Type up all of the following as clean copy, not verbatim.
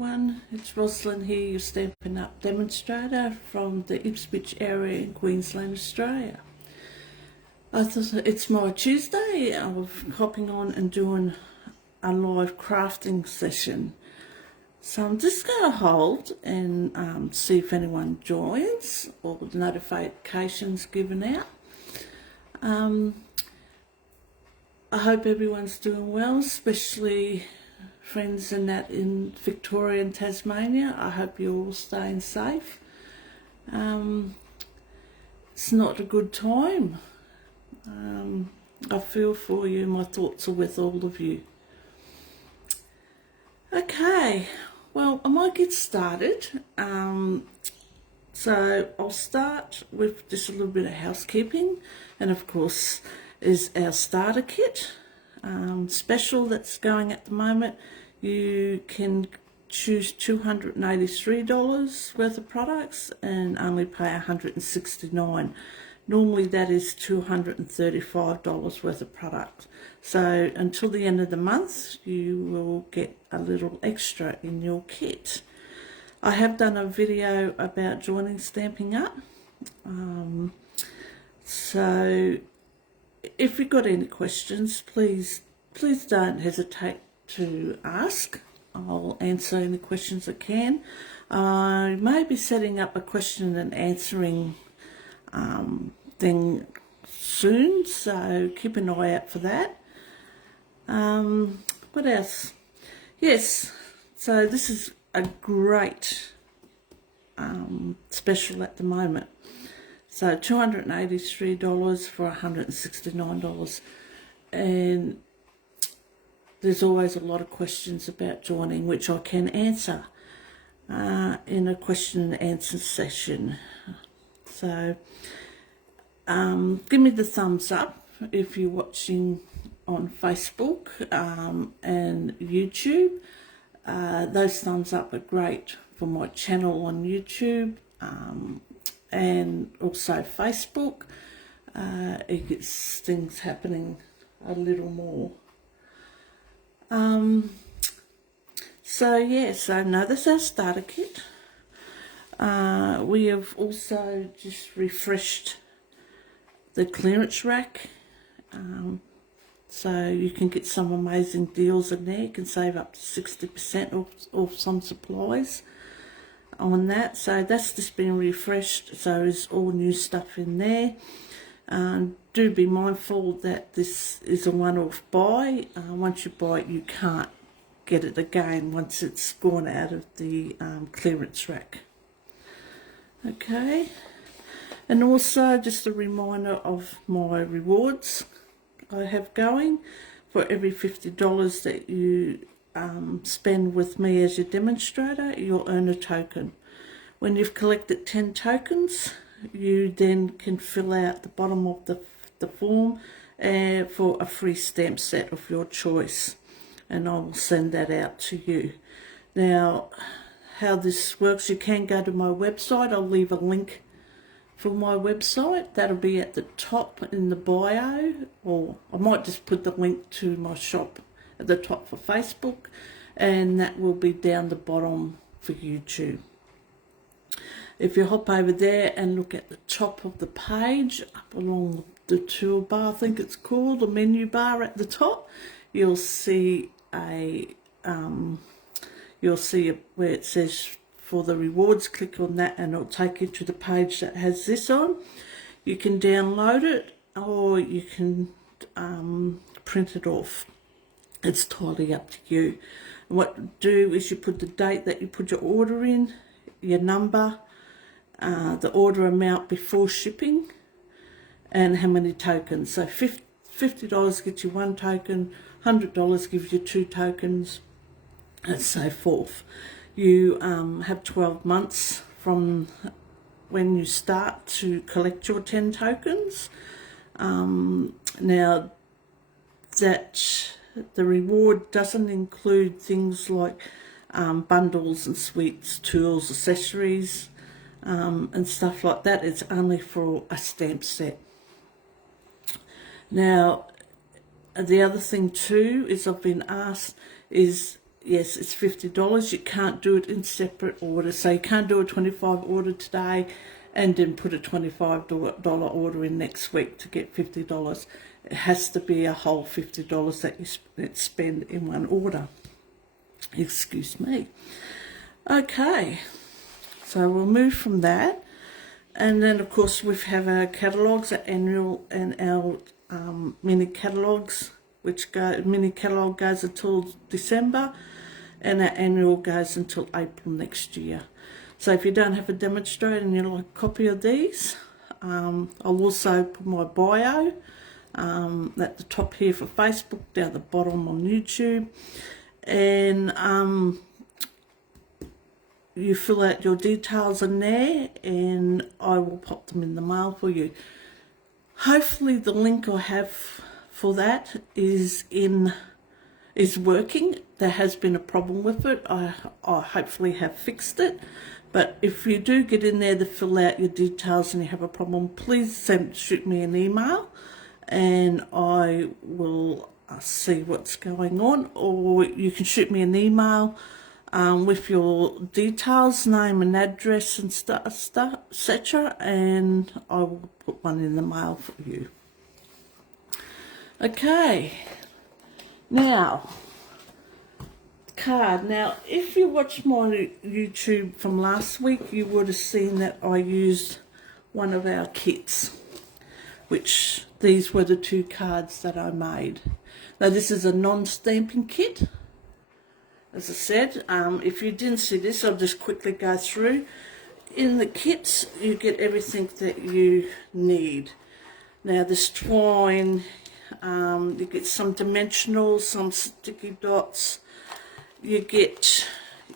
everyone, it's Rosalind here, your Stampin' Up demonstrator from the Ipswich area in Queensland, Australia. I thought it's my Tuesday of hopping on and doing a live crafting session. So I'm just going to hold and see if anyone joins or the notifications given out. I hope everyone's doing well, especially friends and that in Victoria and Tasmania. I hope you're all staying safe. It's not a good time. I feel for you. My thoughts are with all of you. Okay, well, I might get started. So I'll start with just a little bit of housekeeping, and of course is our starter kit special that's going at the moment. You can choose $283 worth of products and only pay $169. Normally that is $235 worth of product. So until the end of the month you will get a little extra in your kit. I have done a video about joining Stampin' Up. So if you've got any questions, please don't hesitate to ask. I'll answer any questions I can. I may be setting up a question and answering thing soon, so keep an eye out for that. What else? Yes, so this is a great special at the moment. So $283 for $169, and there's always a lot of questions about joining, which I can answer in a question and answer session. So give me the thumbs up if you're watching on Facebook and YouTube. Those thumbs up are great for my channel on YouTube and also Facebook. It gets things happening a little more. So no, that's our starter kit. We have also just refreshed the clearance rack, so you can get some amazing deals in there. You can save up to 60% off some supplies on that. So that's just been refreshed, so there's all new stuff in there. Do be mindful that this is a one-off buy. Once you buy it, you can't get it again once it's gone out of the clearance rack. Okay, and also just a reminder of my rewards I have going. For every $50 that you spend with me as your demonstrator, you'll earn a token. When you've collected 10 tokens, you then can fill out the bottom of the form for a free stamp set of your choice, and I will send that out to you. Now, how this works, you can go to my website. I'll leave a link for my website. That'll be at the top in the bio, or I might just put the link to my shop at the top for Facebook, and that will be down the bottom for YouTube. If you hop over there and look at the top of the page, up along the toolbar, I think it's called, the menu bar at the top, you'll see where it says for the rewards. Click on that and it'll take you to the page that has this on. You can download it or you can print it off. It's totally up to you. And what you do is you put the date that you put your order in, your number, the order amount before shipping, and how many tokens. So $50 gets you one token, $100 gives you 2 tokens, and so forth. You have 12 months from when you start to collect your 10 tokens. Now, that the reward doesn't include things like bundles and sweets, tools, accessories, and stuff like that. It's only for a stamp set. Now, the other thing too is I've been asked is yes, it's $50. You can't do it in separate orders. So you can't do a $25 order today and then put a $25 order in next week to get $50. It has to be a whole $50 that you spend in one order. Excuse me. Okay, so we'll move from that. And then, of course, we have our catalogues, our annual and our mini catalogues, which mini catalogue goes until December, and our annual goes until April next year. So if you don't have a demonstrator and you'd like a copy of these, I'll also put my bio at the top here for Facebook, down the bottom on YouTube, and you fill out your details in there and I will pop them in the mail for you. Hopefully the link I have for that is working. There has been a problem with it. I hopefully have fixed it. But if you do get in there to fill out your details and you have a problem, please shoot me an email and I will see what's going on. Or you can shoot me an email with your details, name and address and etc. And I will put one in the mail for you. Okay, now card. Now, if you watched my YouTube from last week, you would have seen that I used one of our kits, which these were the two cards that I made. Now, this is a non-stamping kit. As I said, if you didn't see this, I'll just quickly go through. In the kits, you get everything that you need. Now, this twine, you get some dimensionals, some sticky dots. You get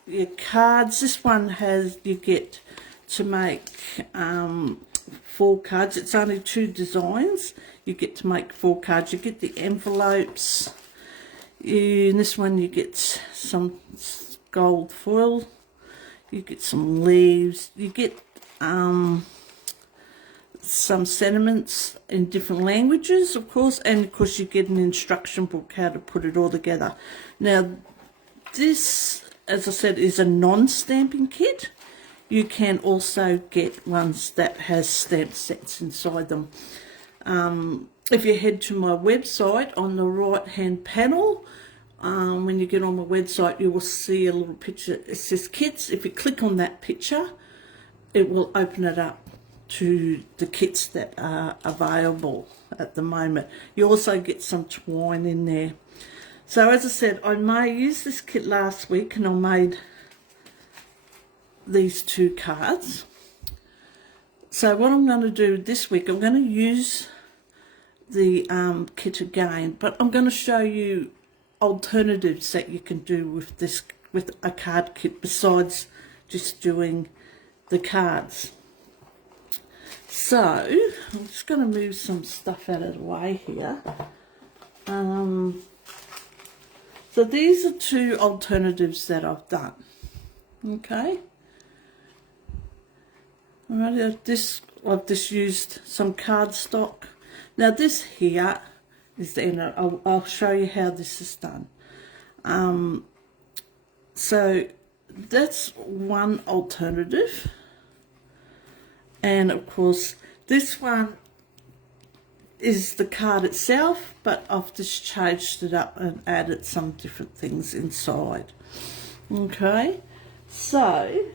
your cards. This one you get to make 4 cards. It's only 2 designs. You get to make 4 cards. You get the envelopes. In this one you get some gold foil. You get some leaves. You get some sentiments in different languages, of course, and of course you get an instruction book how to put it all together. Now, this, as I said, is a non-stamping kit. You can also get ones that has stamp sets inside them. If you head to my website, on the right hand panel, when you get on my website, you will see a little picture. It says kits. If you click on that picture, it will open it up to the kits that are available at the moment. You also get some twine in there. So as I said, I used this kit last week and I made these 2 cards. So what I'm going to do this week, I'm going to use the kit again, but I'm going to show you alternatives that you can do with a card kit besides just doing the cards. So I'm just going to move some stuff out of the way here. So these are 2 alternatives that I've done. Okay. Alright, I've just used some cardstock. Now this here is the end. I'll show you how this is done. So that's one alternative. And of course, this one is the card itself, but I've just changed it up and added some different things inside. Okay, so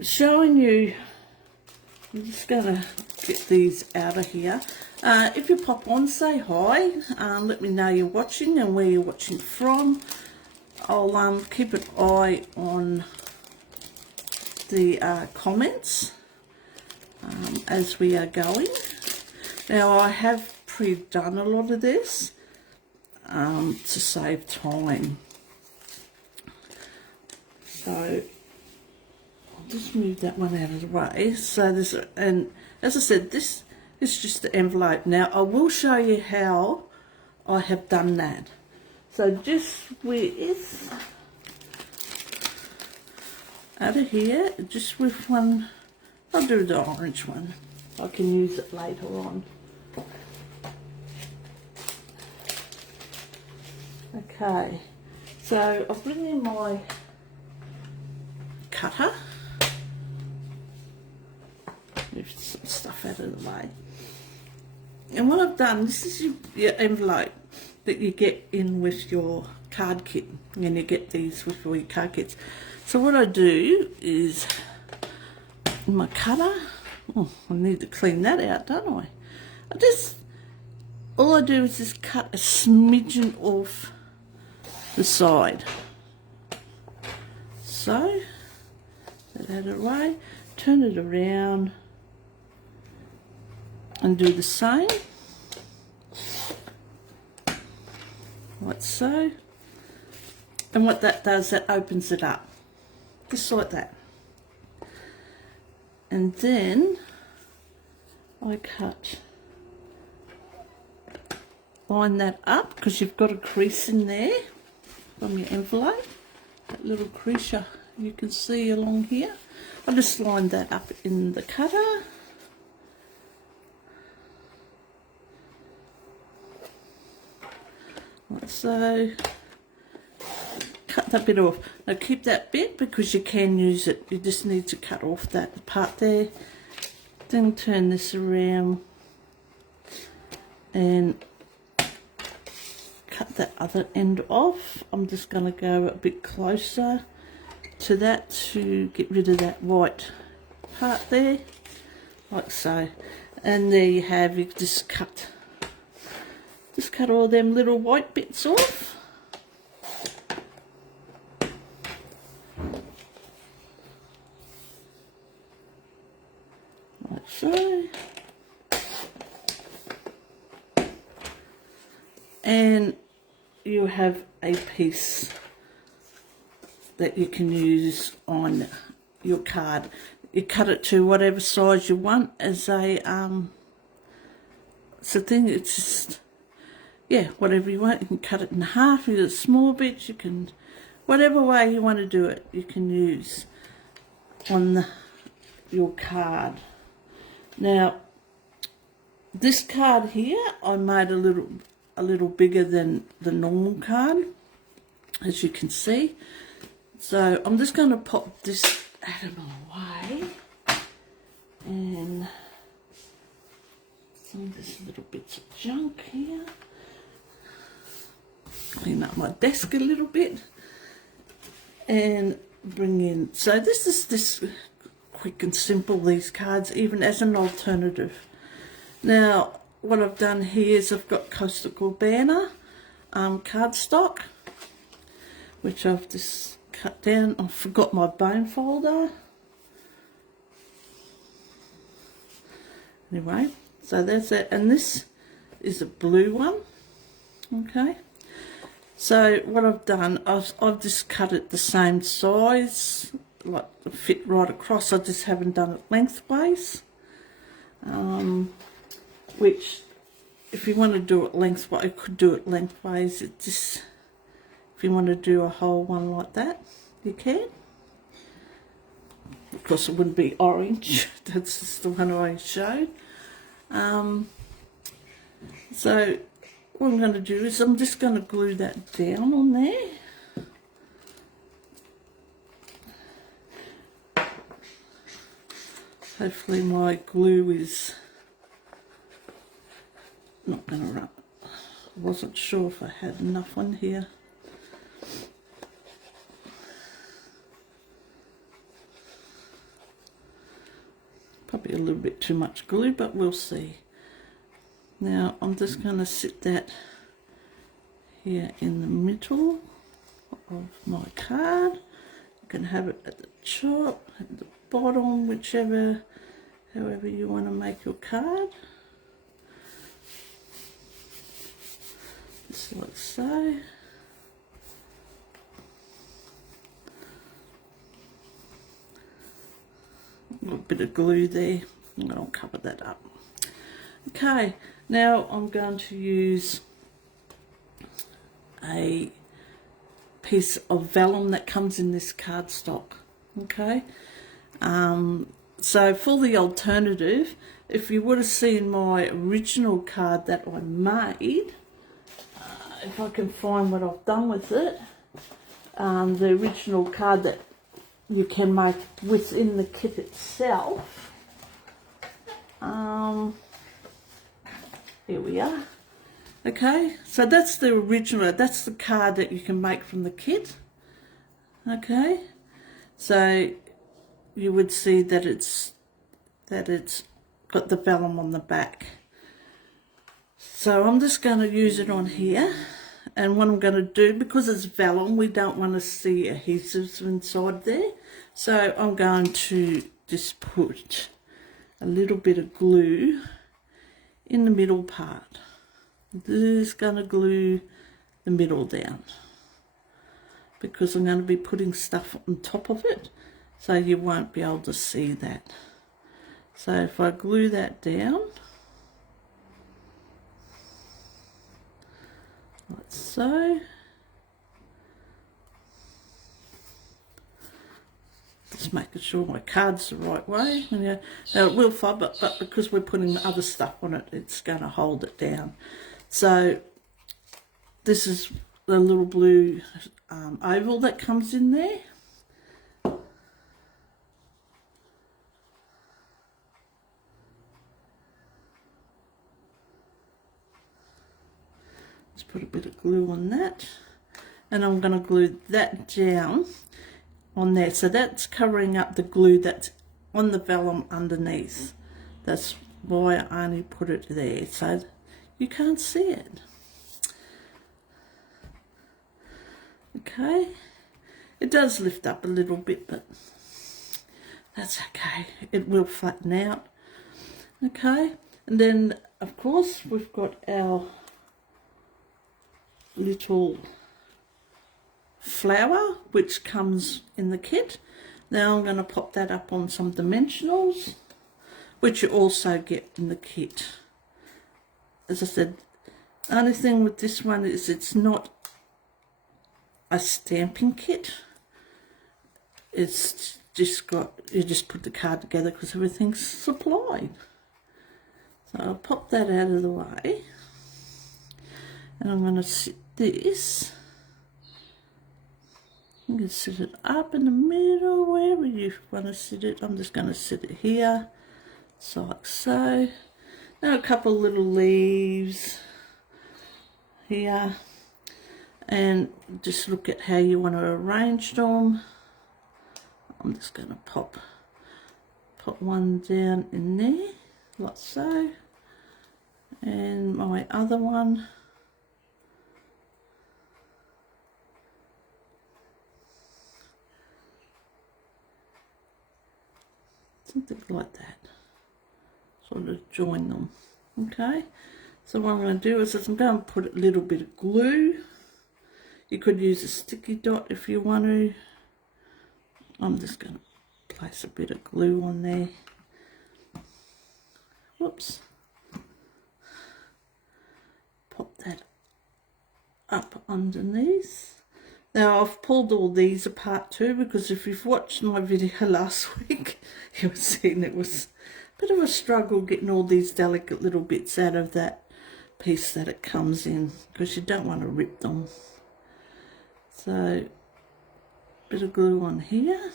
showing you, I'm just going to get these out of here. If you pop on, say hi, let me know you're watching and where you're watching from. I'll keep an eye on the comments as we are going. Now, I have pre-done a lot of this to save time. So I'll just move that one out of the way. So this, and as I said, this is just the envelope. Now, I will show you how I have done that. So just with out of here, just with one, I'll do the orange one. I can use it later on. Okay, So I'll bring in my cutter. Move some stuff out of the way. And what I've done, this is your envelope that you get in with your card kit. And you get these with all your card kits. So what I do is, my cutter, oh, I need to clean that out, don't I? All I do is just cut a smidgen off the side. So, get that away, turn it around and do the same, like so. And what that does, that opens it up, just like that. And then I line that up, because you've got a crease in there from your envelope, that little crease you can see along here. I just lined that up in the cutter. Like so. Cut that bit off. Now keep that bit because you can use it. You just need to cut off that part there. Then turn this around and cut that other end off. I'm just going to go a bit closer to that to get rid of that white part there, like so. And there you have, you just cut all them little white bits off. Like so. And you have a piece that you can use on your card. You cut it to whatever size you want as a thing. It's just, yeah, whatever you want. You can cut it in half, you got small bits, you can, whatever way you want to do it, you can use on your card. Now, this card here, I made a little bigger than the normal card, as you can see. So I'm just going to pop this out of my way and some of this little bits of junk here. Clean up my desk a little bit and bring in. So this is this quick and simple, these cards, even as an alternative. Now, what I've done here is I've got Coastal Cabana cardstock, which I've just cut down. I forgot my bone folder. Anyway, so that's it. And this is a blue one. Okay. So what I've done, I've just cut it the same size, like to fit right across. I just haven't done it lengthways. Which, if you want to do it lengthways, you could do it lengthways. It just, if you want to do a whole one like that, you can. Of course, it wouldn't be orange. That's just the one I showed. So what I'm going to do is I'm just going to glue that down on there. Hopefully my glue is not going to run. I wasn't sure if I had enough on here. Probably a little bit too much glue, but we'll see. Now I'm just going to sit that here in the middle of my card. You can have it at the top, at the bottom, however you want to make your card. Just like so. A little bit of glue there, and I'll cover that up. Okay, now I'm going to use a piece of vellum that comes in this cardstock. Okay, so for the alternative, if you would have seen my original card that I made, if I can find what I've done with it, the original card that you can make within the kit itself. Here we are. Okay, so that's the original, that's the card that you can make from the kit. Okay, so you would see that it's got the vellum on the back. So I'm just going to use it on here, and what I'm going to do, because it's vellum, we don't want to see adhesives inside there, so I'm going to just put a little bit of glue in the middle part. This is going to glue the middle down, because I'm going to be putting stuff on top of it, so you won't be able to see that. So if I glue that down, like so, just making sure my card's the right way. Now it will fall, but because we're putting other stuff on it, it's going to hold it down. So this is the little blue oval that comes in there. Just put a bit of glue on that, and I'm going to glue that down on there. So that's covering up the glue that's on the vellum underneath. That's why I only put it there, so you can't see it. Okay, it does lift up a little bit, but that's okay. It will flatten out. Okay, and then of course we've got our little flower which comes in the kit. Now I'm going to pop that up on some dimensionals, which you also get in the kit. As I said, the only thing with this one is it's not a stamping kit. It's just got, you just put the card together because everything's supplied. So I'll pop that out of the way, and I'm going to sit this. You can sit it up in the middle, wherever you want to sit it. I'm just going to sit it here, so like so. Now a couple little leaves here, and just look at how you want to arrange them. I'm just going to pop one down in there, like so, and my other one something like that, sort of join them. Okay, so what I'm going to do is I'm going to put a little bit of glue. You could use a sticky dot if you want to. I'm just going to place a bit of glue on there. Whoops. Pop that up underneath. Now I've pulled all these apart too, because if you've watched my video last week, you've seen it was a bit of a struggle getting all these delicate little bits out of that piece that it comes in, because you don't want to rip them. So, bit of glue on here,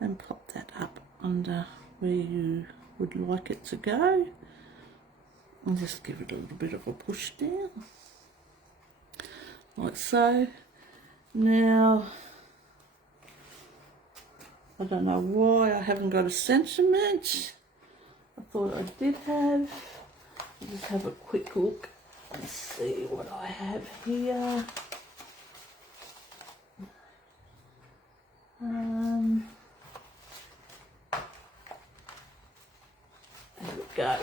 and pop that up under where you would like it to go, and just give it a little bit of a push down, like so. Now, I don't know why I haven't got a sentiment. I thought I did have. I'll just have a quick look and see what I have here. There we go.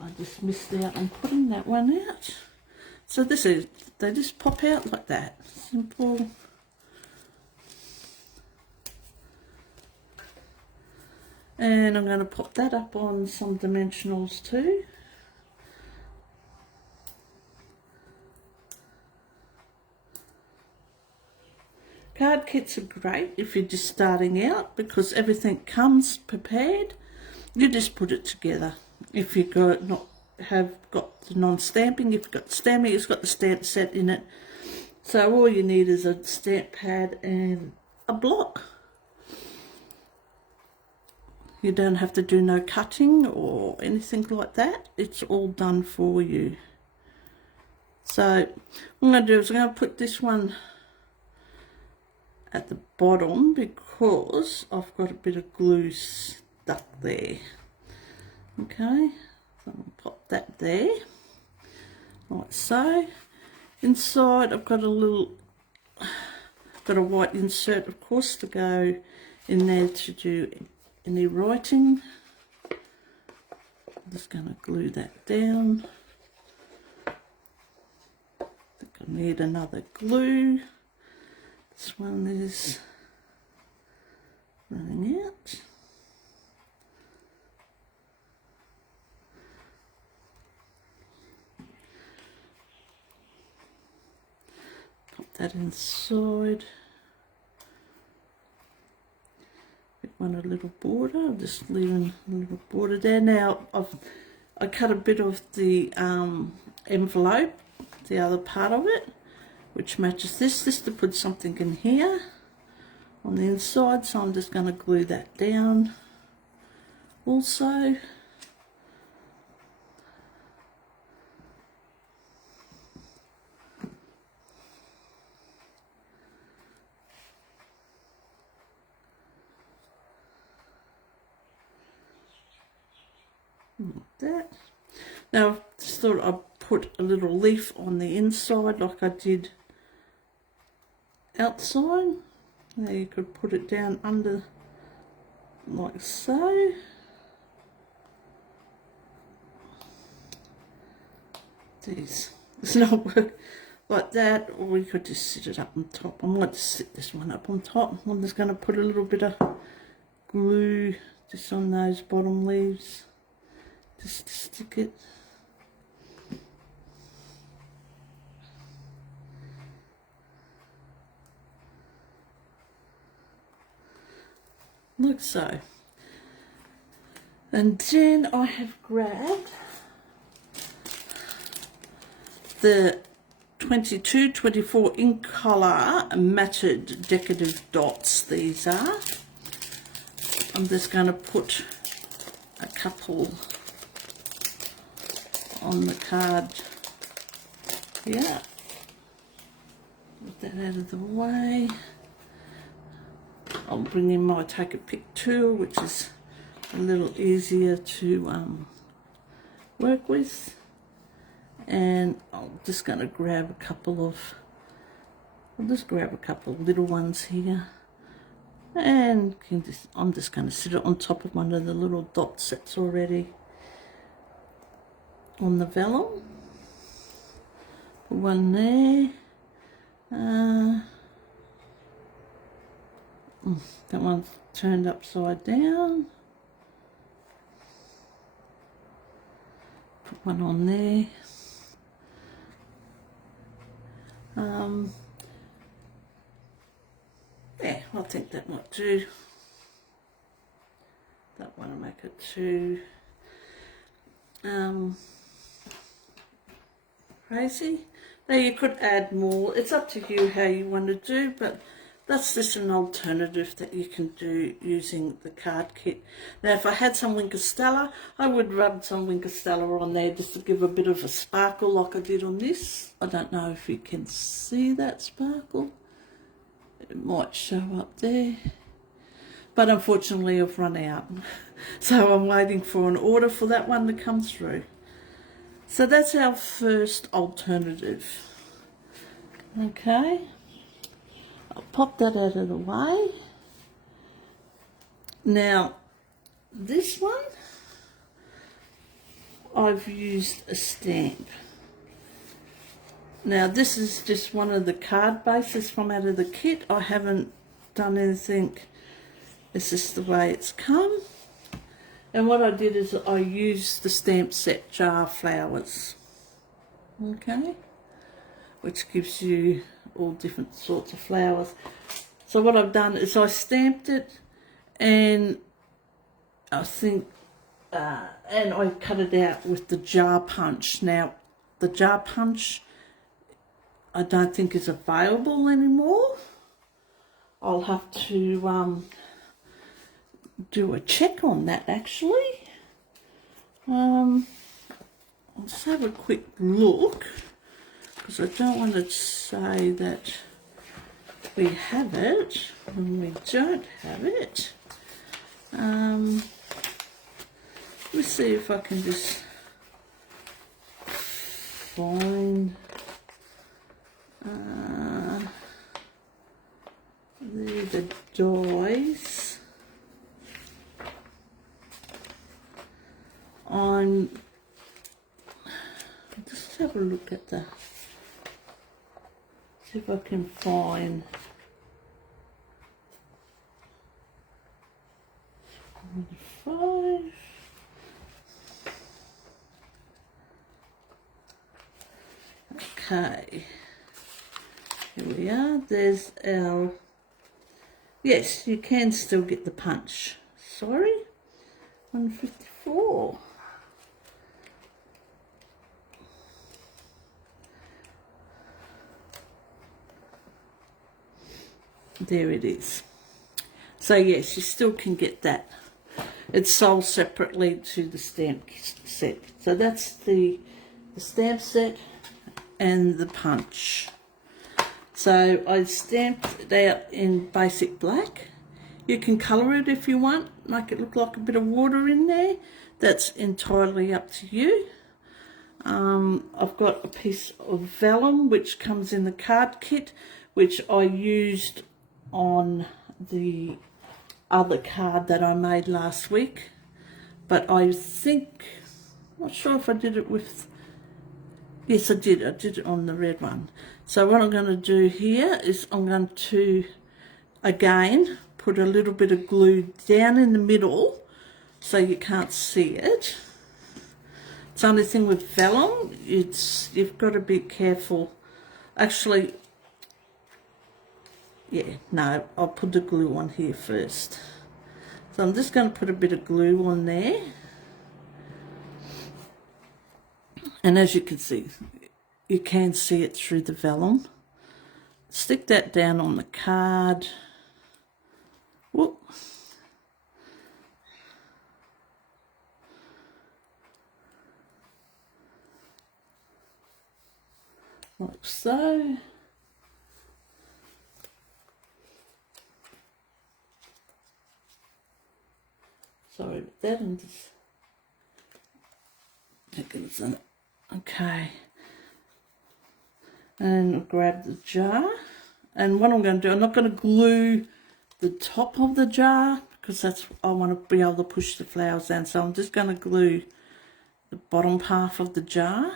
I just missed out on putting that one out. So this is, they just pop out like that. Simple. And I'm going to pop that up on some dimensionals too. Card kits are great if you're just starting out, because everything comes prepared. You just put it together. If you've got not have got the non-stamping. If you've got stamping, it's got the stamp set in it. So all you need is a stamp pad and a block. You don't have to do no cutting or anything like that. It's all done for you. So what I'm going to do is I'm going to put this one at the bottom because I've got a bit of glue stuck there. Okay, so I'll pop that there, like so. Inside I've got a white insert, of course, to go in there to do any writing. I'm just going to glue that down. I think I need another glue. This one is running out. Pop that inside. Want a little border. I'm just leaving a little border there. Now I cut a bit of the envelope, the other part of it, which matches this to put something in here on the inside. So I'm just going to glue that down also. Like that. Now I just thought I'd put a little leaf on the inside like I did outside. Now you could put it down under like so. It's not work like that, or we could just sit it up on top. I might just sit this one up on top. I'm just going to put a little bit of glue just on those bottom leaves. Just to stick it. Like so. And then I have grabbed the 22-24 in colour matted decorative dots. These are. I'm just going to put a couple on the card here. Put that out of the way. I'll bring in my take a pick tool, which is a little easier to work with, and I'm just going to grab a couple of little ones here, and I'm just going to sit it on top of one of the little dots that's already on the vellum. Put one there. That one's turned upside down. Put one on there. Yeah, I think that might do. Don't want to make it too crazy. Now you could add more. It's up to you how you want to do, but that's just an alternative that you can do using the card kit. Now if I had some Wink of Stella, I would rub some Wink of Stella on there just to give a bit of a sparkle like I did on this. I don't know if you can see that sparkle. It might show up there. But unfortunately I've run out. So I'm waiting for an order for that one to come through. So that's our first alternative. Okay. I'll pop that out of the way. Now, this one, I've used a stamp. Now, this is just one of the card bases from out of the kit. I haven't done anything. It's just the way it's come. And what I did is I used the stamp set jar flowers. Okay. Which gives you all different sorts of flowers. So what I've done is I stamped it, and I think and I cut it out with the jar punch. Now, the jar punch I don't think is available anymore. I'll have to do a check on that actually. Let's have a quick look, because I don't want to say that we have it when we don't have it. Let's see if I can just find the dies. Just have a look at the, see if I can find five. Okay, here we are. There's our, yes, you can still get the punch. Sorry, 154. There it is. So yes, you still can get that. It's sold separately to the stamp set. So that's the stamp set and the punch. So I stamped it out in basic black. You can colour it if you want, make it look like a bit of water in there. That's entirely up to you. I've got a piece of vellum which comes in the card kit, which I used on the other card that I made last week, but I think, I'm not sure if I did it with, yes I did it on the red one. So what I'm going to do here is I'm going to again put a little bit of glue down in the middle so you can't see it. It's the only thing with vellum, you've got to be careful. Actually, yeah, no, I'll put the glue on here first. So I'm just going to put a bit of glue on there. And as you can see it through the vellum. Stick that down on the card. Whoop. Like so. Sorry about that, I'm just taking this in. Okay. And I'll grab the jar. And what I'm going to do, I'm not going to glue the top of the jar, because that's, I want to be able to push the flowers down. So I'm just going to glue the bottom half of the jar.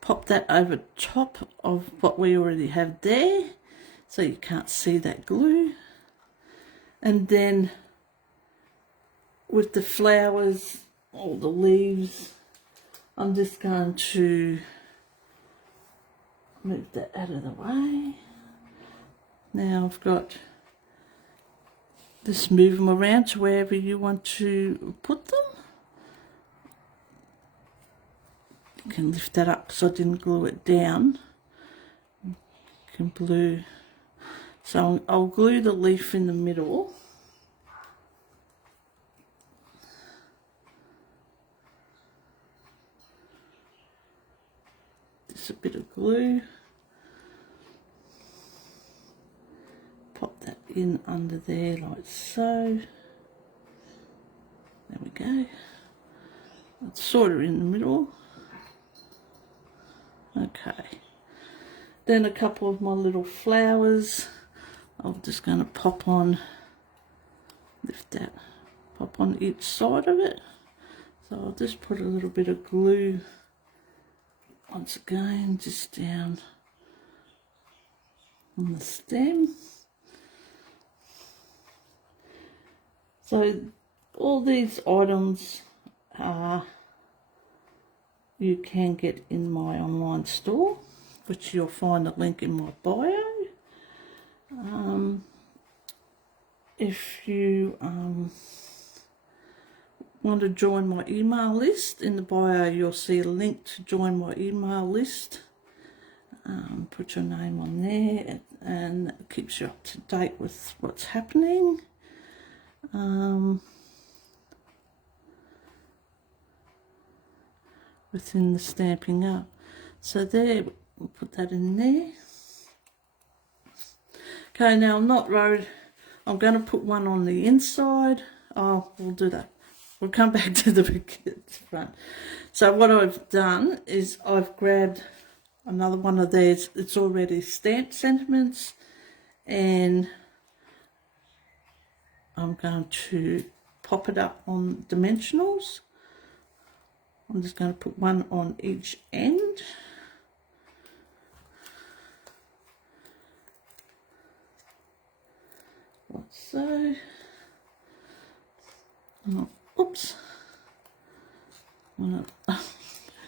Pop that over top of what we already have there, so you can't see that glue. And then with the flowers or the leaves, I'm just going to move that out of the way. Now I've got, just move them around to wherever you want to put them. You can lift that up so I didn't glue it down. You can glue, so I'll glue the leaf in the middle. Just a bit of glue. Pop that in under there like so. There we go. It's sort of in the middle. Okay, then a couple of my little flowers I'm just going to pop on, lift that, pop on each side of it. So I'll just put a little bit of glue once again just down on the stem. So all these items are, you can get in my online store, which you'll find a link in my bio. if you want to join my email list, in the bio you'll see a link to join my email list. Put your name on there, and it keeps you up to date with what's happening. Within the Stamping Up. So there, we'll put that in there. Okay, now I'm not worried. I'm going to put one on the inside. Oh, we'll do that. We'll come back to the front. So what I've done is I've grabbed another one of these. It's already stamped sentiments, and I'm going to pop it up on dimensionals. I'm just going to put one on each end. Like so. Oh, oops.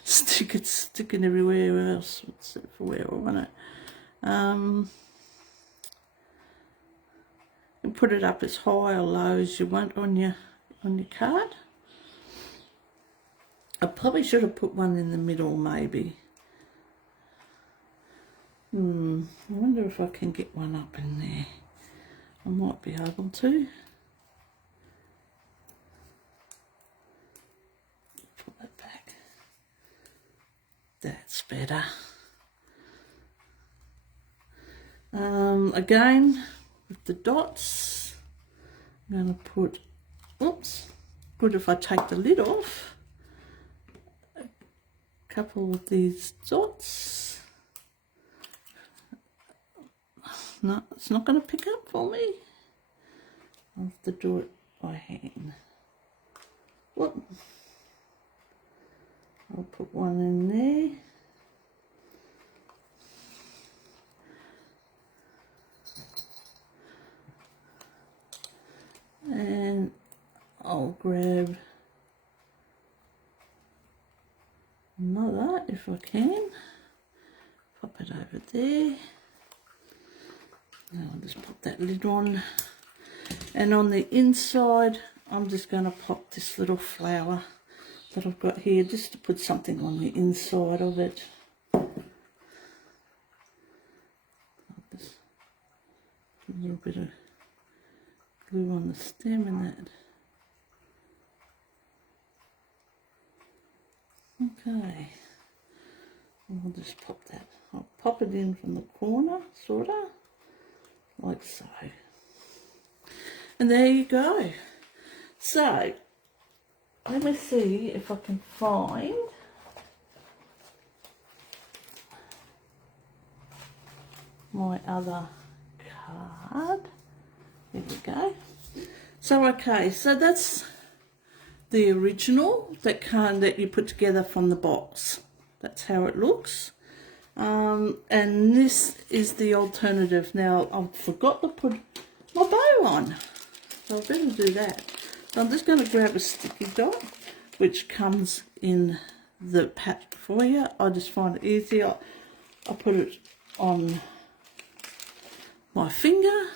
It's sticking everywhere else. What's it for where I want it? You put it up as high or low as you want on your card. I probably should have put one in the middle, maybe. I wonder if I can get one up in there. I might be able to. Put that back. That's better. Again, with the dots, I'm going to put, oops, good if I take the lid off. Couple of these dots. No, it's not going to pick up for me. I'll have to do it by hand. Whoop. I'll put one in there. And I'll grab another if I can. Pop it over there. Now I'll just pop that lid on. And on the inside, I'm just going to pop this little flower that I've got here, just to put something on the inside of it. Just a little bit of glue on the stem and that. Okay, I'll just pop that. I'll pop it in from the corner, sort of, like so. And there you go. So, let me see if I can find my other card. There we go. So, okay, so that's the original that you put together from the box. That's how it looks. And this is the alternative. Now, I forgot to put my bow on, so I better do that. So I'm just going to grab a sticky dot, which comes in the pack for you. I just find it easier. I put it on my finger,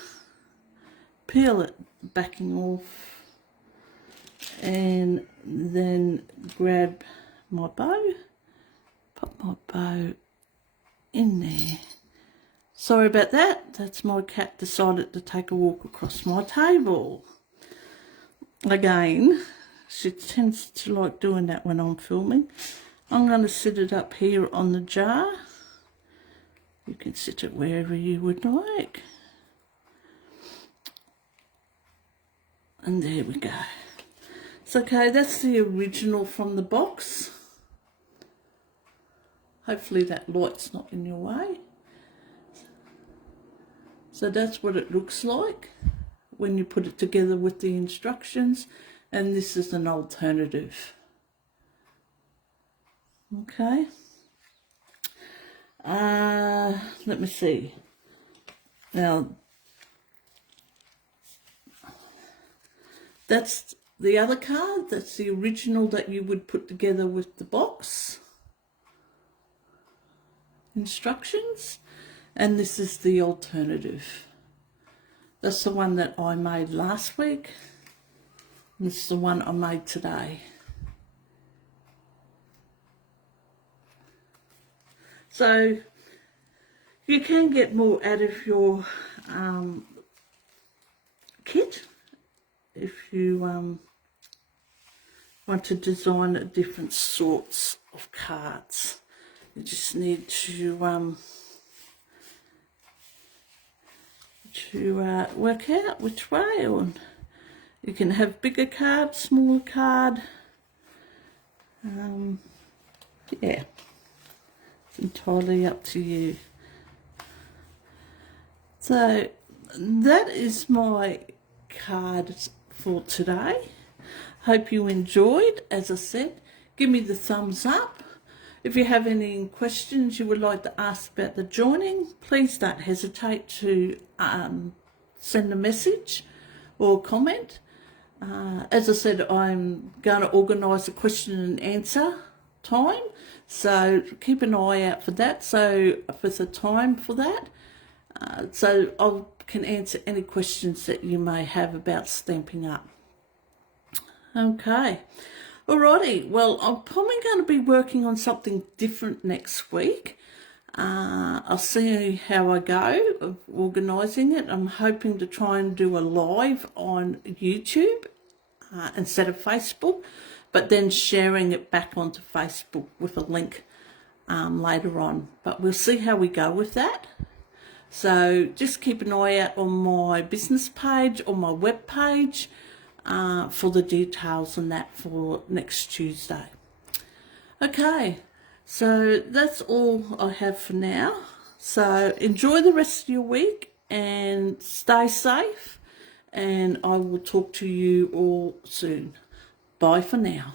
peel it backing off, and then grab my bow, pop my bow in there. Sorry about that, that's my cat decided to take a walk across my table. Again, she tends to like doing that when I'm filming. I'm going to sit it up here on the jar. You can sit it wherever you would like. And there we go. It's okay, that's the original from the box. Hopefully that light's not in your way. So that's what it looks like when you put it together with the instructions, and this is an alternative. Okay. Let me see. Now, that's the other card. That's the original that you would put together with the box instructions, and this is the alternative. That's the one that I made last week. And this is the one I made today. So you can get more out of your kit if you want to design different sorts of cards. You just need to work out which way. Or you can have bigger card, smaller card. Yeah, it's entirely up to you. So that is my cards for today. Hope you enjoyed. As I said, give me the thumbs up. If you have any questions you would like to ask about the joining, please don't hesitate to send a message or comment. As I said, I'm going to organise a question and answer time, so keep an eye out for that. So with a time for that, so I can answer any questions that you may have about Stampin' Up. Okay, alrighty. Well, I'm probably going to be working on something different next week. I'll see how I go of organising it. I'm hoping to try and do a live on YouTube instead of Facebook, but then sharing it back onto Facebook with a link later on. But we'll see how we go with that. So just keep an eye out on my business page or my web page for the details on that for next Tuesday. Okay, so that's all I have for now. So enjoy the rest of your week and stay safe, and I will talk to you all soon. Bye for now.